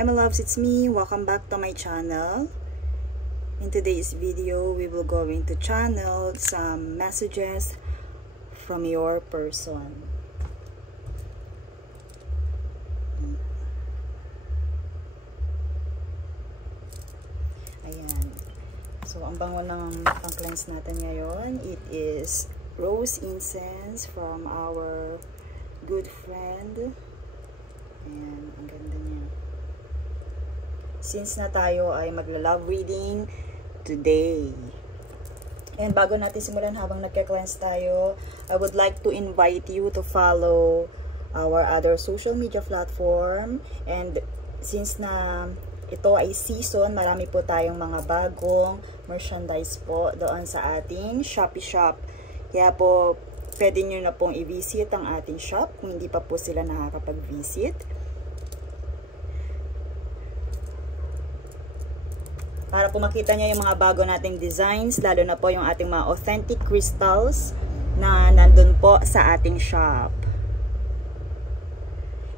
Hi my loves, it's me. Welcome back to my channel. In today's video, we will going to channel some messages from your person. Ayan. So, ang bango ng pang-cleanse natin ngayon, it is rose incense from our good friend. Ayan, ang ganda niya. Since na tayo ay magla-love reading today. And bago natin simulan habang nagka-cleanse tayo, I would like to invite you to follow our other social media platform. And since na ito ay season, marami po tayong mga bagong merchandise po doon sa ating Shopee shop. Kaya po, pwede nyo na pong i-visit ang ating shop kung hindi pa po sila nakakapag-visit. Para po makita nyo yung mga bago nating designs, lalo na po yung ating mga authentic crystals na nandun po sa ating shop.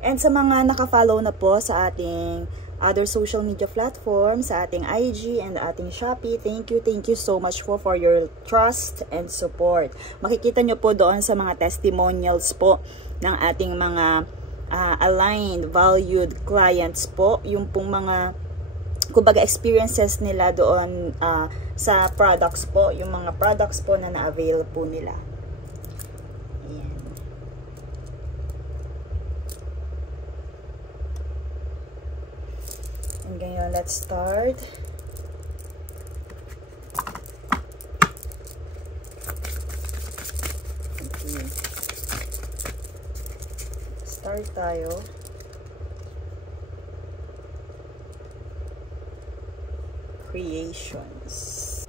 And sa mga naka-follow na po sa ating other social media platform, sa ating IG and ating Shopee, thank you so much for your trust and support. Makikita nyo po doon sa mga testimonials po ng ating mga aligned, valued clients po, yung pong mga kumbaga experiences nila doon sa products po, yung mga products po na na-avail po nila. Ayan. And ngayon, let's start. Okay. Start tayo. Creations.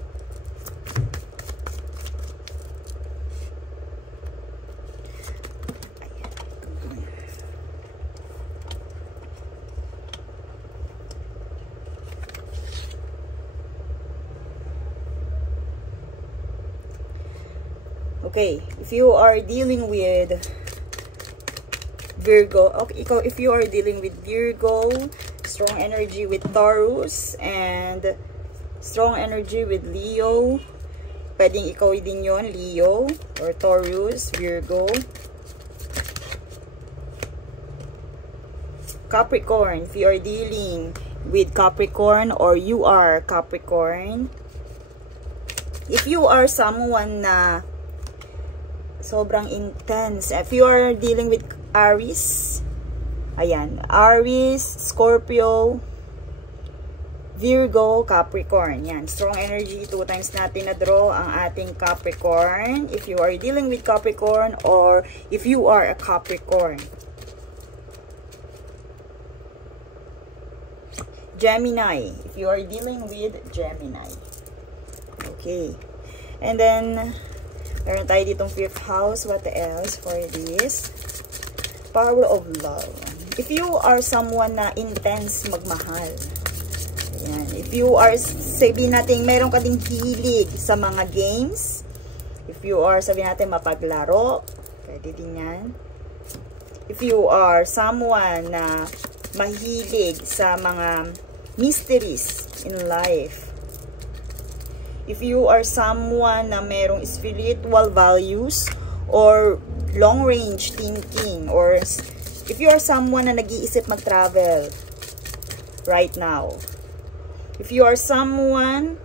Okay, if you are dealing with Virgo, okay, if you are dealing with Virgo, strong energy with Taurus, and strong energy with Leo. Pwedeng ikaw din yon, Leo or Taurus, Virgo. Capricorn, if you are dealing with Capricorn or you are Capricorn. If you are someone na sobrang intense, if you are dealing with Aries, ayan, Aries, Scorpio, Virgo, Capricorn. Yan. Strong energy. 2 times natin na-draw ang ating Capricorn. If you are dealing with Capricorn or if you are a Capricorn. Gemini. If you are dealing with Gemini. Okay. And then, meron tayo ditong 5th house. What else for this? Power of love. If you are someone na intense magmahal. Ayan. If you are, sabihin natin, meron ka ding hilig sa mga games. If you are, sabihin natin, mapaglaro. Pwede din yan. If you are someone na mahilig sa mga mysteries in life. If you are someone na merong spiritual values or long-range thinking, or if you are someone na nag-iisip mag-travel right now. If you are someone,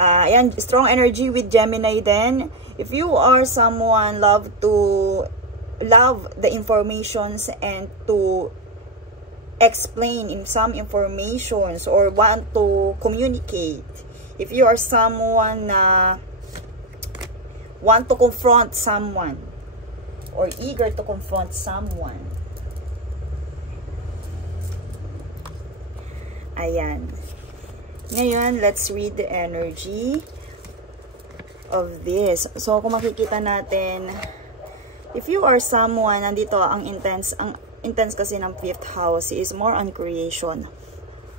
ayan, strong energy with Gemini then. If you are someone love the informations and to explain in some informations or want to communicate. If you are someone na want to confront someone or eager to confront someone. Ayan. Ngayon, let's read the energy of this. So, kung makikita natin, if you are someone, nandito ang intense kasi ng 5th house is more on creation.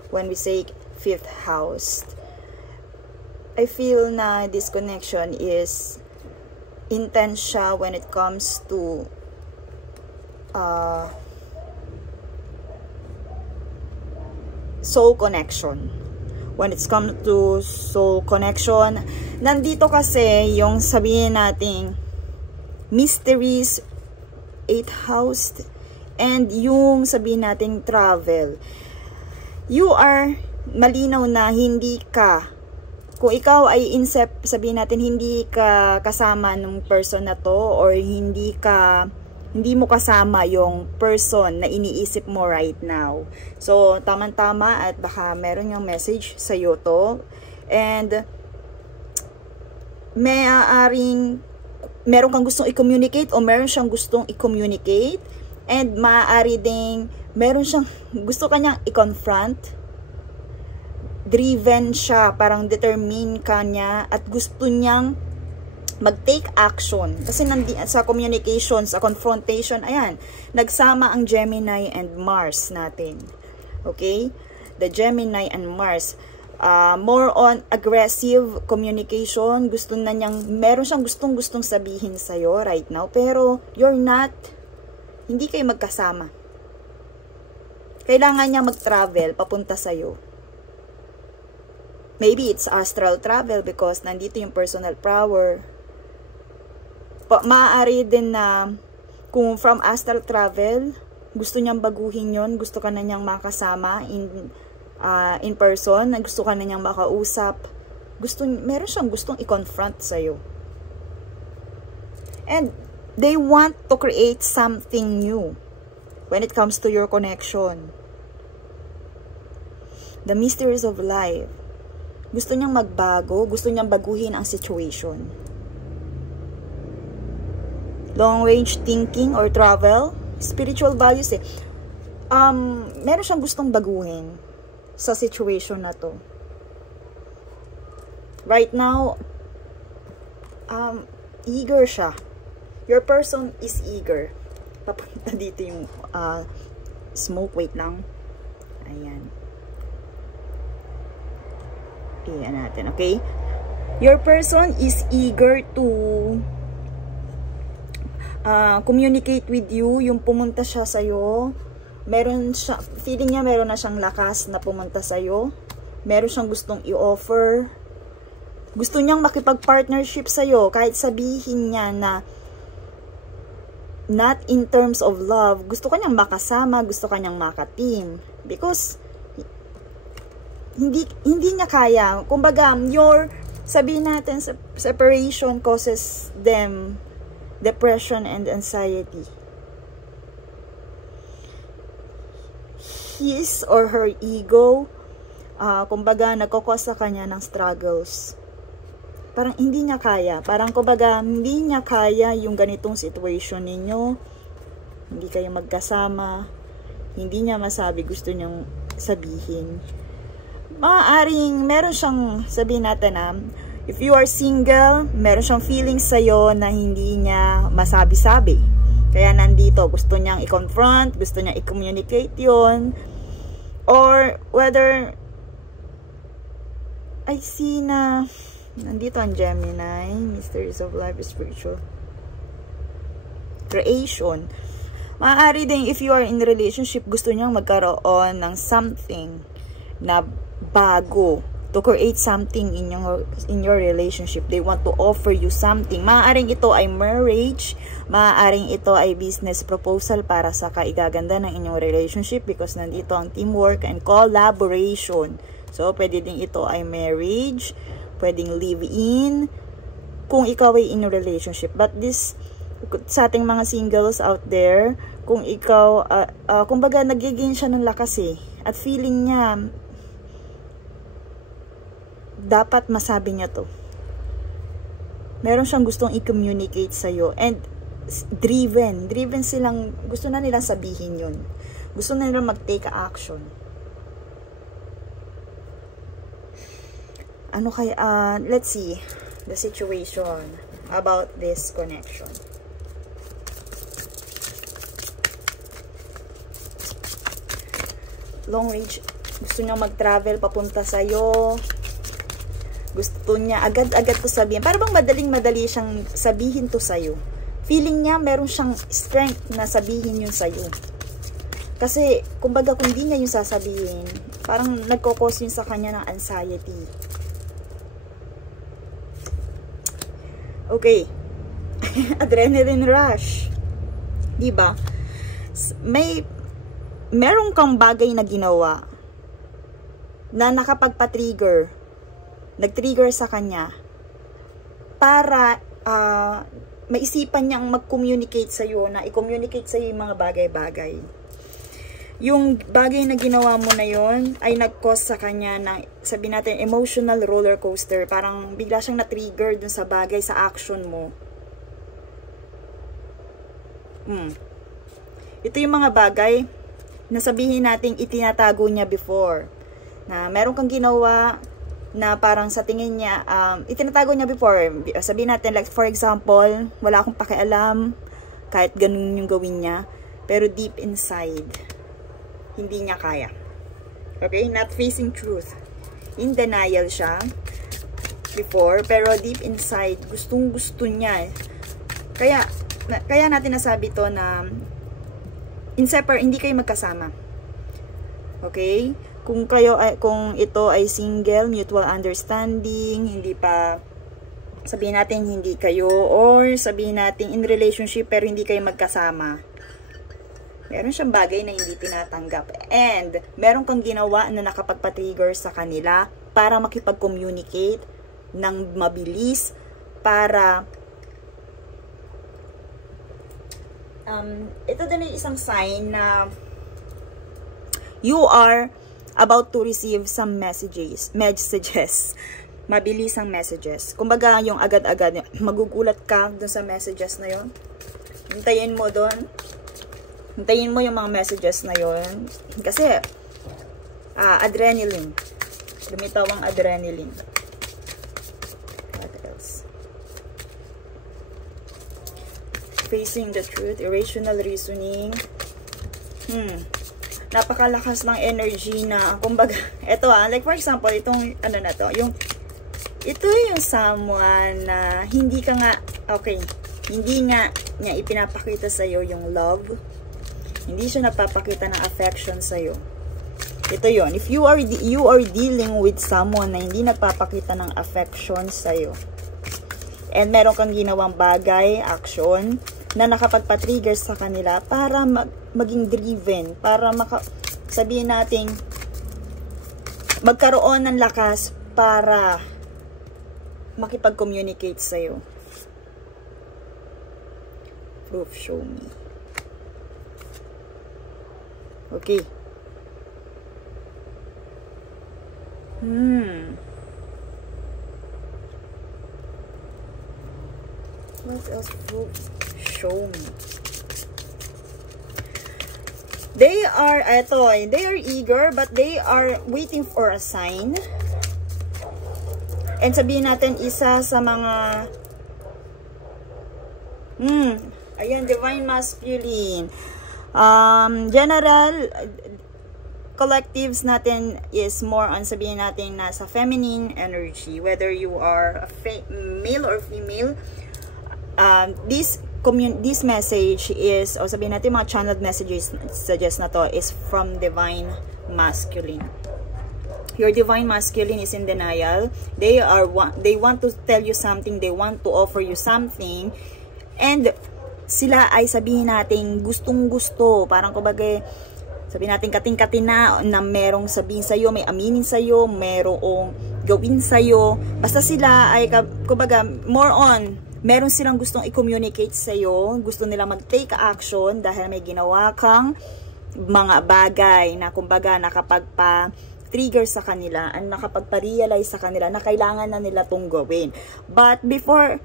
When we say 5th house, I feel na this connection is intense siya when it comes to soul connection. When it's come to soul connection, nandito kasi yung sabihin nating mysteries, 8th house, and yung sabihin nating travel. You are malinaw na hindi ka, kung ikaw ay sabihin natin hindi ka kasama ng person na to, or hindi mo kasama yung person na iniisip mo right now. So, tamang-tama at baka meron yung message sa'yo to. And, meron kang gustong i-communicate o meron siyang gustong i-communicate. And, maaari ding gusto kanyang i-confront. Driven siya, parang determine ka niya at gusto niyang mag-take action. Kasi sa communication, sa confrontation, ayan, nagsama ang Gemini and Mars natin. Okay? The Gemini and Mars. More on aggressive communication. Meron siyang gustong sabihin sa'yo right now. Pero, hindi kayo magkasama. Kailangan niya mag-travel papunta sa'yo. Maybe it's astral travel because nandito yung personal power. Maaari din na kung from astral travel, gusto niyang baguhin yon, gusto ka na niyang makasama in person, gusto ka na niyang makausap, meron siyang gustong i-confront sa'yo. And they want to create something new when it comes to your connection. The mysteries of life. Gusto niyang magbago, gusto niyang baguhin ang situation. Long range thinking or travel, spiritual values meron siyang gustong baguhin sa situation na to. Right now, eager siya. Your person is eager. Papunta dito yung smoke, wait lang. Ayan. Ayan natin, okay? Your person is eager to communicate with you. Yung pumunta siya sa'yo, feeling niya meron na siyang lakas na pumunta sa'yo. Meron siyang gustong i-offer. Gusto niyang makipag-partnership sa'yo, kahit sabihin niya na not in terms of love, gusto ka niyang makasama, gusto ka niyang makateam. Because hindi niya kaya. Kumbaga, sabihin natin, separation causes them depression and anxiety. His or her ego, kumbaga, nagkakos sa kanya ng struggles. Parang hindi niya kaya. Parang kumbaga, hindi niya kaya yung ganitong situation ninyo. Hindi kayo magkasama. Hindi niya masabi, gusto niyang sabihin. Maaaring meron siyang, sabihin natin if you are single, meron siyang feelings sa'yo na hindi niya masabi-sabi. Kaya nandito, gusto niyang i-confront, gusto niyang i-communicate yon. Or whether, I see na, nandito ang Gemini, Mysteries of Life, Spiritual Creation. Maaari din, if you are in a relationship, gusto niyang magkaroon ng something na bago, to create something in your relationship. They want to offer you something. Maaaring ito ay marriage, maaaring ito ay business proposal para sa kaigaganda ng inyong relationship because nandito ang teamwork and collaboration. So, pwede din ito ay marriage, pwedeng live-in, kung ikaw ay in a relationship. But this, sa ating mga singles out there, kung ikaw, kumbaga nagiging siya ng lakas at feeling niya, dapat masabi niya to. Meron siyang gustong i-communicate sa'yo. And driven silang, gusto na nilang sabihin yun. Gusto na nilang mag-take action. Ano kaya, let's see the situation about this connection. Long range, gusto niya mag-travel papunta sa'yo. Gusto niya agad-agad to sabihin. Para bang madaling-madali siyang sabihin to sa'yo. Feeling niya meron siyang strength na sabihin yun sa'yo. Kasi, kumbaga, kung di niya yung sasabihin, parang nagkukos yun sa kanya ng anxiety. Okay. Adrenaline rush. Diba? Meron kang bagay na ginawa na nakapagpa-trigger, nag-trigger sa kanya para maisipan niyang mag-communicate sa'yo, na i-communicate sa'yo yung mga bagay-bagay. Yung bagay na ginawa mo na yon ay nag-cause sa kanya ng, sabihin natin, emotional roller coaster. Parang bigla siyang na-trigger dun sa bagay, sa action mo. Ito yung mga bagay na sabihin natin itinatago niya before. Na meron kang ginawa na parang sa tingin niya, itinatago niya before. Sabihin natin, like for example, wala akong pakialam, kahit ganun yung gawin niya. Pero deep inside, hindi niya kaya. Okay? Not facing truth. In denial siya before, pero deep inside, gustong-gusto niya. Kaya natin nasabi to na hindi kayo magkasama. Okay? Kung ito ay single, mutual understanding, hindi pa, sabihin natin hindi kayo, or sabihin natin in relationship pero hindi kayo magkasama. Meron siyang bagay na hindi tinatanggap. And meron kang ginawa na nakapagpa-trigger sa kanila para makipag-communicate ng mabilis, para ito din ay isang sign na you are about to receive some messages. Mabilis ang messages. Kumbaga, yung agad-agad, magugulat ka dun sa messages na yon. Hintayin mo dun. Hintayin mo yung mga messages na yon. Kasi, adrenaline. Lumitaw ang adrenaline. What else? Facing the truth, irrational reasoning. Napakalakas ng energy na, kumbaga, eto like for example, itong, ito yung someone na hindi ka nga, hindi nga niya ipinapakita sa'yo yung love, hindi siya napapakita ng affection sa'yo. Ito yon. If you are dealing with someone na hindi nagpapakita ng affection sa'yo, and meron kang ginawang bagay, action, na nakapagpa-trigger sa kanila para maging driven, para sabihin natin magkaroon ng lakas para makipag-communicate sa'yo. Proof, show me. Okay. What else? Proof, show me. They are eager, but they are waiting for a sign. And sabihin natin, isa sa mga ayan, divine masculine. General collectives natin is more on, sabihin natin, nasa feminine energy. Whether you are a male or female, this message is, o sabihin natin mga channeled messages suggest na to, is from divine masculine. Your divine masculine is in denial. They want to tell you something, they want to offer you something, and sila ay sabihin natin gustong-gusto, parang kumbaga sabihin natin kating-kating na merong sabihin sa'yo, may aminin sa'yo, merong gawin sa'yo, basta sila ay kumbaga more on, meron silang gustong i-communicate sa'yo, gusto nila mag-take action dahil may ginawa kang mga bagay na kumbaga nakapagpa-trigger sa kanila, at nakapagpa-realize sa kanila na kailangan na nila tong gawin. But before,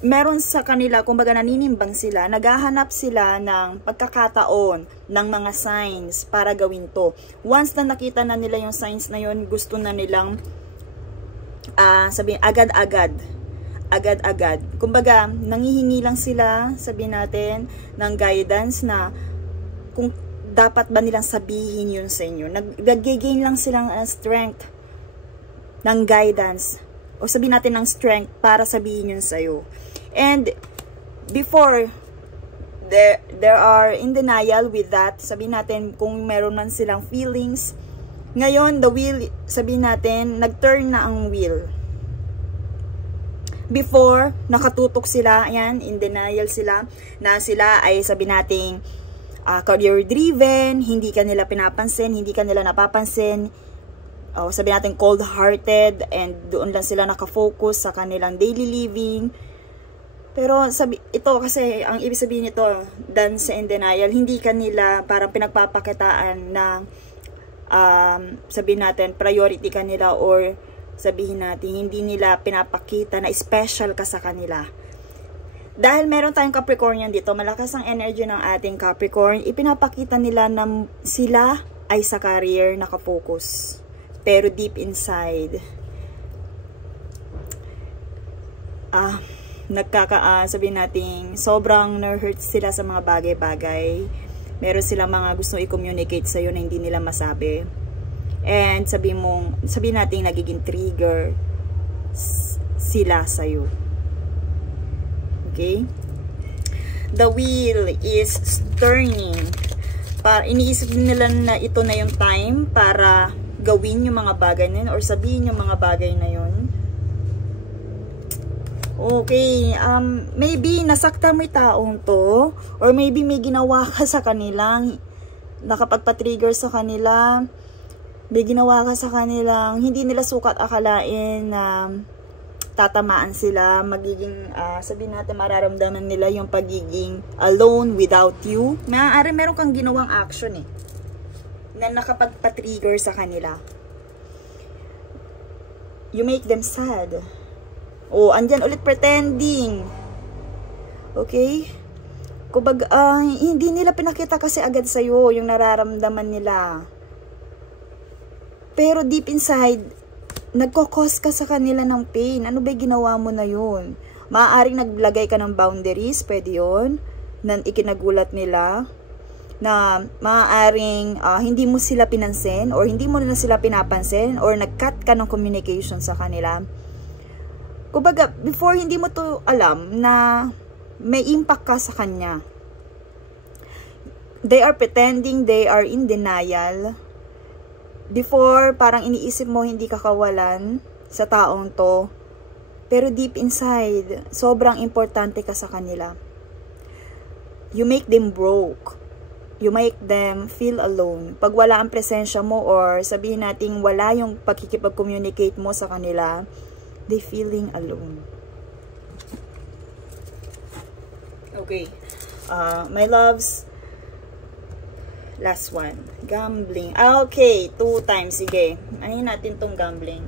meron sa kanila, kumbaga naninimbang sila, naghahanap sila ng pagkakataon, ng mga signs para gawin to. Once na nakita na nila yung signs na yun, gusto na nilang sabihin, agad-agad. Kumbaga, nangihingi lang sila, sabihin natin, ng guidance na kung dapat ba nilang sabihin yun sa inyo. Nag-gain lang silang strength ng guidance, o sabihin natin ng strength para sabihin yun sa'yo. And before, there are in denial with that. Sabihin natin kung meron man silang feelings. Ngayon, the wheel, sabihin natin, nag-turn na ang wheel. Before, nakatutok sila, yan, in denial sila, na sila ay sabihin natin, career-driven, hindi ka nila pinapansin, hindi ka nila napapansin, sabihin natin cold-hearted, and doon lang sila nakafocus sa kanilang daily living. Pero ito kasi, ang ibig sabihin nito, dance in denial, hindi kanila parang pinagpapakitaan na sabihin natin, priority kanila or sabihin natin, hindi nila pinapakita na special ka sa kanila. Dahil meron tayong Capricornian dito, malakas ang energy ng ating Capricorn, ipinapakita nila na sila ay sa career nakafocus. Pero deep inside, sabihin natin, sobrang na-hurt sila sa mga bagay-bagay. Meron silang mga gustong i-communicate sa'yo na hindi nila masabi. And sabihin natin nagiging trigger sila sa'yo. Okay? The wheel is turning. Iniisip nila na ito na yung time para gawin yung mga bagay na yun or sabihin yung mga bagay na yun. Okay, maybe nasaktan mo yung taong to, or maybe may ginawa ka sa kanilang, nakapagpa-trigger sa kanila, may ginawa ka sa kanilang, hindi nila sukat akalain na tatamaan sila, magiging, sabihin natin, mararamdaman nila yung pagiging alone without you. Maaari meron kang ginawang action na nakapagpa-trigger sa kanila. You make them sad. Andyan ulit pretending. Okay? Kumbaga, hindi nila pinakita kasi agad sa'yo yung nararamdaman nila. Pero deep inside, nagkakos ka sa kanila ng pain. Ano ba ginawa mo na yun? Maaaring naglagay ka ng boundaries, pwede yun. Na ikinagulat nila. Na maaaring hindi mo sila pinansin or hindi mo na sila pinapansin or nag-cut ka ng communication sa kanila. Kumbaga, before hindi mo to alam na may impact ka sa kanya. They are pretending, they are in denial. Before, parang iniisip mo hindi ka kawalan sa taong to. Pero deep inside, sobrang importante ka sa kanila. You make them broke. You make them feel alone. Pag wala ang presensya mo or sabihin natin wala yung pagkikipag-communicate mo sa kanila, they feeling alone. Okay. My loves, last one. Gambling. Okay, 2 times. Sige. Anin natin tong gambling.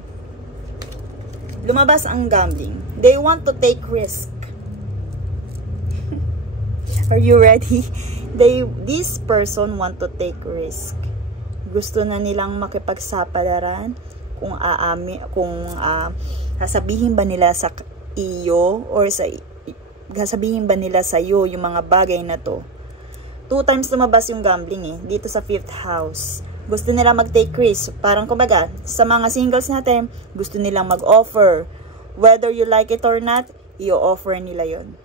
Lumabas ang gambling. They want to take risk. Are you ready? This person want to take risk. Gusto na nilang makipagsapalaran kung sasabihin ba nila sa iyo or sasabihin ba nila sa iyo yung mga bagay na to. 2 times lumabas yung gambling dito sa 5th house. Gusto nila mag-take risk. Parang kumbaga, sa mga singles natin, gusto nilang mag-offer. Whether you like it or not, i-offer nila yon.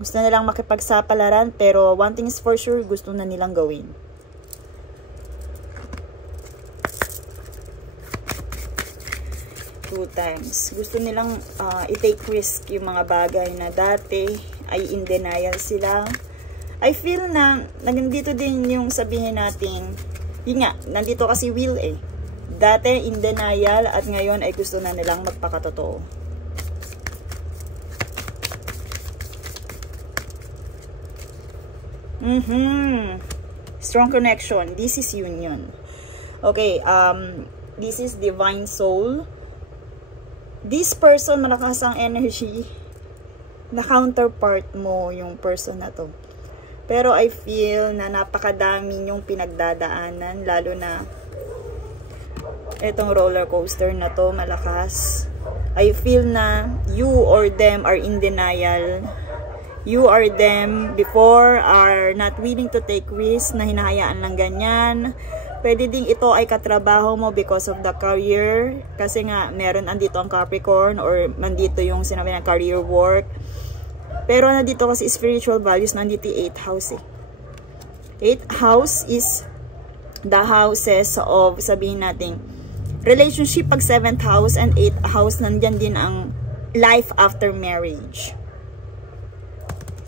Gusto nilang makipagsapalaran, pero one thing is for sure, gusto na nilang gawin. Times. Gusto nilang i-take risk yung mga bagay na dati ay in denial sila. I feel na nandito din yung sabihin natin, yun nga, nandito kasi will dati in denial at ngayon ay gusto na nilang magpakatotoo. Strong connection. This is union. Okay, this is divine soul. This person, malakas ang energy na counterpart mo yung person na to. Pero I feel na napakadami yung pinagdadaanan, lalo na itong roller coaster na to, malakas. I feel na you or them are in denial. You or them before are not willing to take risk, na hinahayaan lang ganyan. Pwede ding ito ay katrabaho mo because of the career. Kasi nga, meron andito ang Capricorn or nandito yung sinabi ng career work. Pero nandito kasi spiritual values, nandito yung 8th house eh. 8th house is the houses of, sabihin natin, relationship pag 7th house and 8th house, nandyan din ang life after marriage.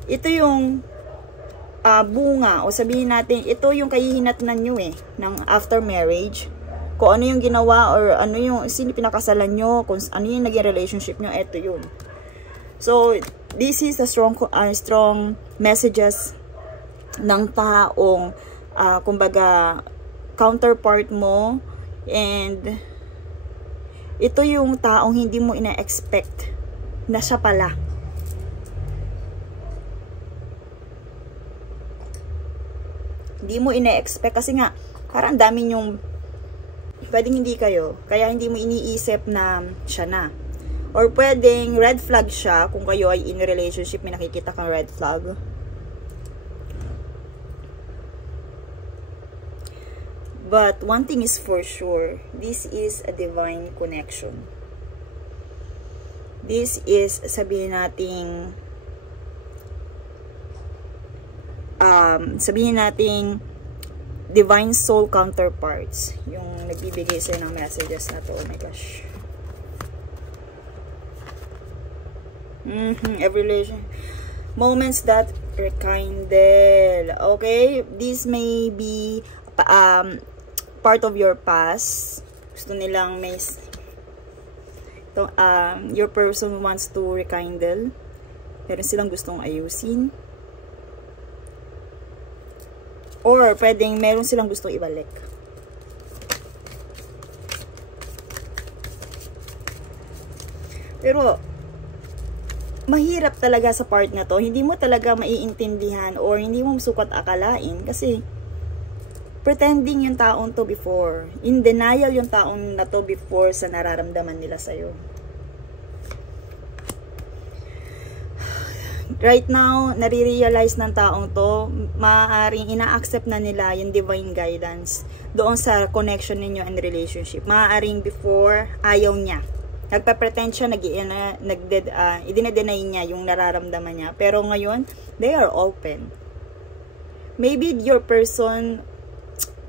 Ito yung bunga, o sabihin natin, ito yung kahihinatnan nyo eh, ng after marriage. Kung ano yung ginawa, or ano yung, sino pinakasalan nyo, kung ano yung naging relationship nyo, ito yun. So, this is the strong messages ng taong, kumbaga, counterpart mo, and ito yung taong hindi mo ina-expect na siya pala. Hindi mo ina-expect kasi nga parang dami yung pwedeng hindi kayo, kaya hindi mo iniisip na siya na. Or pwedeng red flag siya kung kayo ay in relationship, may nakikita kang red flag. But one thing is for sure, this is a divine connection. This is, sabihin nating, divine soul counterparts. Yung nagbibigay sa'yo ng messages na to. Oh my gosh. Every relation. Moments that rekindle. Okay? This may be part of your past. Gusto nilang may your person wants to rekindle. Meron silang gustong ayusin. Or pwedeng meron silang gustong ibalik. Pero mahirap talaga sa part na to. Hindi mo talaga maiintindihan or hindi mo sukat akalain kasi pretending yung taong to before. In denial yung taong na to before sa nararamdaman nila sa'yo. Right now, nare-realize ng taong to, maaaring ina-accept na nila yung divine guidance doon sa connection ninyo and relationship. Maaaring before, ayaw niya. Nagpa-pretend siya, i-deny niya yung nararamdaman niya. Pero ngayon, they are open. Maybe your person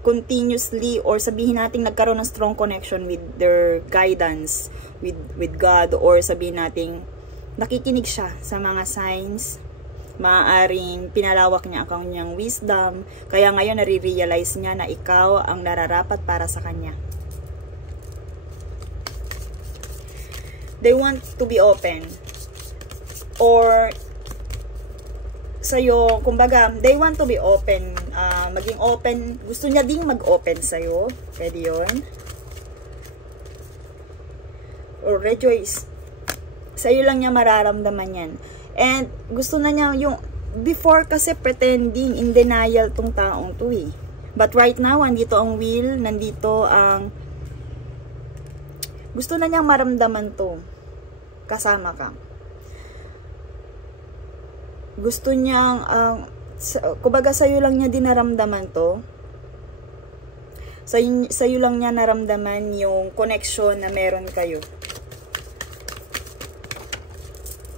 continuously, or sabihin natin nagkaroon ng strong connection with their guidance, with God, or sabihin natin nakikinig siya sa mga signs. Maaaring pinalawak niya ang kanyang wisdom, kaya ngayon nare-realize niya na ikaw ang nararapat para sa kanya. They want to be open, or sa'yo, kumbaga, they want to be open, maging open, gusto niya ding mag-open sa'yo, pwede yun. Or rejoice, sa'yo lang niya mararamdaman yan. And gusto na niya yung, before kasi pretending, in denial tong taong to eh. But right now, andito ang will, nandito ang, gusto na niyang maramdaman to, kasama ka. Gusto niyang, kumbaga sa'yo lang niya dinaramdaman to. Sa'yo lang niya naramdaman yung connection na meron kayo.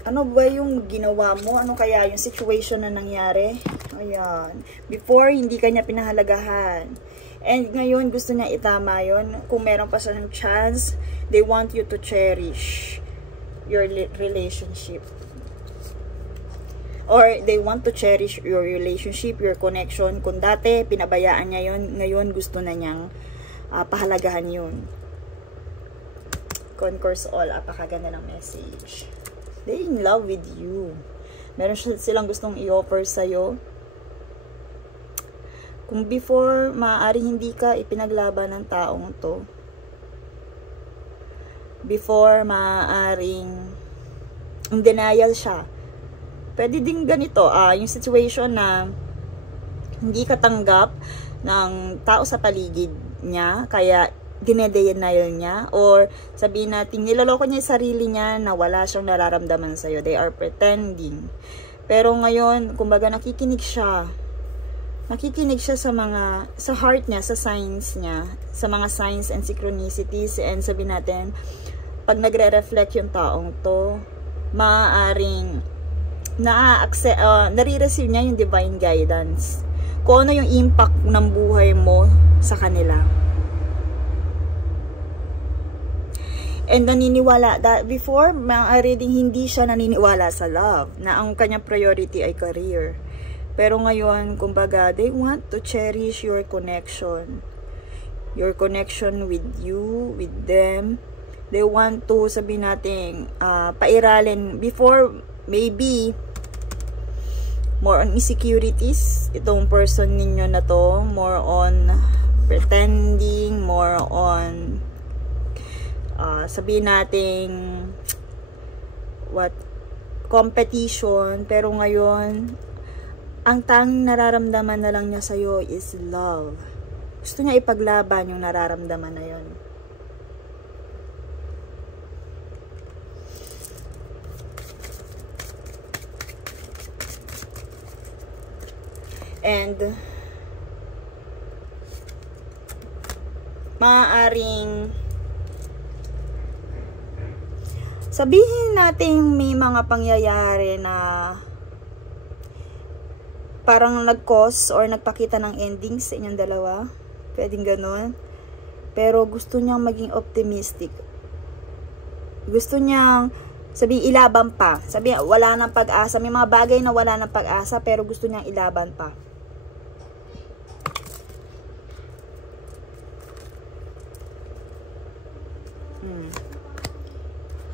Ano ba yung ginawa mo? Ano kaya yung situation na nangyari? Ayan. Before, hindi ka niya pinahalagahan. And ngayon, gusto niya itama yun. Kung meron pa siyang chance, they want you to cherish your relationship. Or they want to cherish your relationship, your connection. Kung dati, pinabayaan niya yun, ngayon gusto na niyang pahalagahan yun. Conquers all. Apakaganda ng message. They in love with you. Meron silang gustong i-offer sa'yo. Kung before, maaaring hindi ka ipinaglaban ng taong to. Before, maaaring in denial siya. Pwede din ganito, yung situation na hindi ka tanggap ng tao sa paligid niya, kaya dinedenial niya, or sabihin natin, niloloko niya yung sarili niya na wala siyang nararamdaman sa'yo. They are pretending. Pero ngayon, kumbaga nakikinig siya. Nakikinig siya sa heart niya, sa signs niya, sa mga signs and synchronicities, and sabihin natin, pag nagre-reflect yung taong to, maaaring nare-receive niya yung divine guidance. Kung ano yung impact ng buhay mo sa kanila. And naniniwala, that before, reading, hindi siya naniniwala sa love, na ang kanyang priority ay career. Pero ngayon, kumbaga, they want to cherish your connection. Your connection with you, with them. They want to, sabihin natin, pairalin. Before, maybe, more on insecurities. Itong person ninyo na to, more on pretending, more on, sabihin natin, competition. Pero ngayon, ang tanging nararamdaman na lang niya sa'yo is love. Gusto niya ipaglaban yung nararamdaman na yun. And maaaring sabihin natin may mga pangyayari na parang nag-cause or nagpakita ng endings sa inyong dalawa. Pwedeng ganun. Pero gusto niyang maging optimistic. Gusto niyang sabihin ilaban pa. Sabihin wala nang pag-asa. May mga bagay na wala nang pag-asa pero gusto niyang ilaban pa.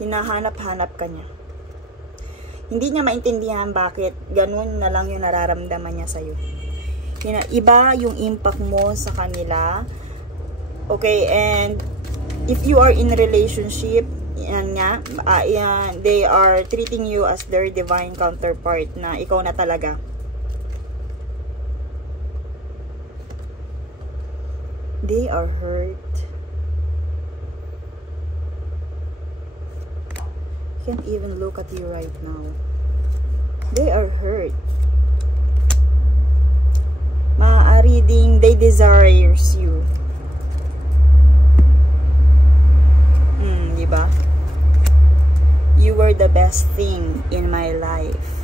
Hinahanap-hanap ka niya. Hindi niya maintindihan bakit ganun na lang yung nararamdaman niya sa'yo. Iba yung impact mo sa kanila. Okay, and if you are in a relationship, yan nga, they are treating you as their divine counterpart na ikaw na talaga. They are hurt. Can't even look at you right now. They are hurt. Maaari ding they desires you. Diba? You were the best thing in my life.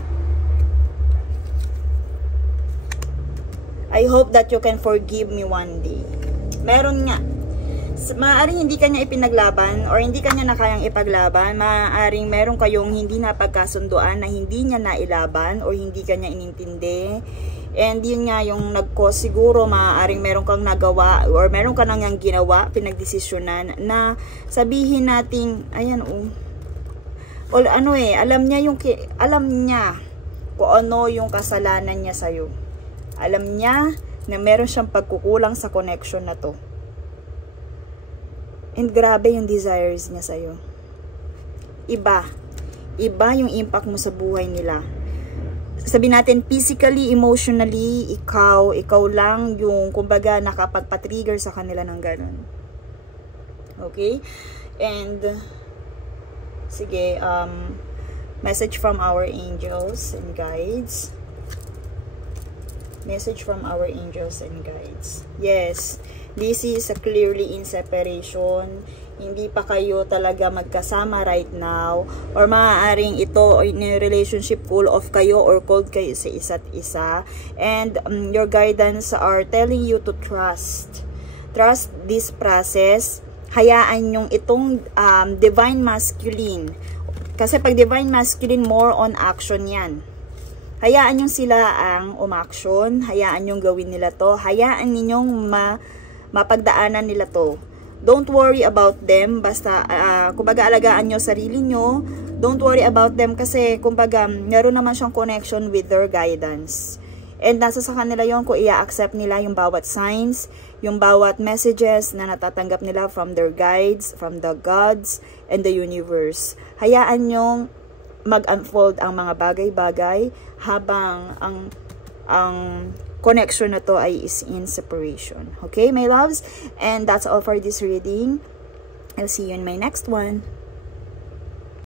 I hope that you can forgive me one day. Meron nga. Maaaring hindi kanya ipinaglaban or hindi kanya na kayang ipaglaban. Maaaring meron kayong hindi napagkasunduan na hindi niya nailaban or hindi kanya inintindi. And yun nga yung nag-cause siguro. Maaaring meron kang nagawa or meron ka nang ginawa, pinagdesisyonan na sabihin nating, ayan alam niya kung ano yung kasalanan niya sa'yo. Alam niya na meron siyang pagkukulang sa connection na to. And grabe yung desires niya sa'yo. Iba yung impact mo sa buhay nila. Sabihin natin, physically, emotionally, ikaw lang yung, kumbaga, nakapagpatrigger sa kanila ng ganun. Okay? And, sige, message from our angels and guides. Message from our angels and guides. Yes, this is a clearly in separation. Hindi pa kayo talaga magkasama right now. Or maaaring ito in a relationship cool off kayo or cold kayo sa isa't isa. And your guidance are telling you to trust. Trust this process. Hayaan yung itong divine masculine. Kasi pag divine masculine, more on action yan. Hayaan nyo sila ang umaksyon, hayaan nyo gawin nila to, hayaan ninyong mapagdaanan nila to. Don't worry about them, basta kumbaga alagaan nyo sarili nyo. Don't worry about them kasi kumbaga meron naman siyang connection with their guidance. And nasa sa kanila yon kung i-accept nila yung bawat signs, yung bawat messages na natatanggap nila from their guides, from the gods, and the universe. Hayaan nyong mag-unfold ang mga bagay-bagay habang ang connection na to ay is in separation. Okay, my loves? And that's all for this reading. I'll see you in my next one.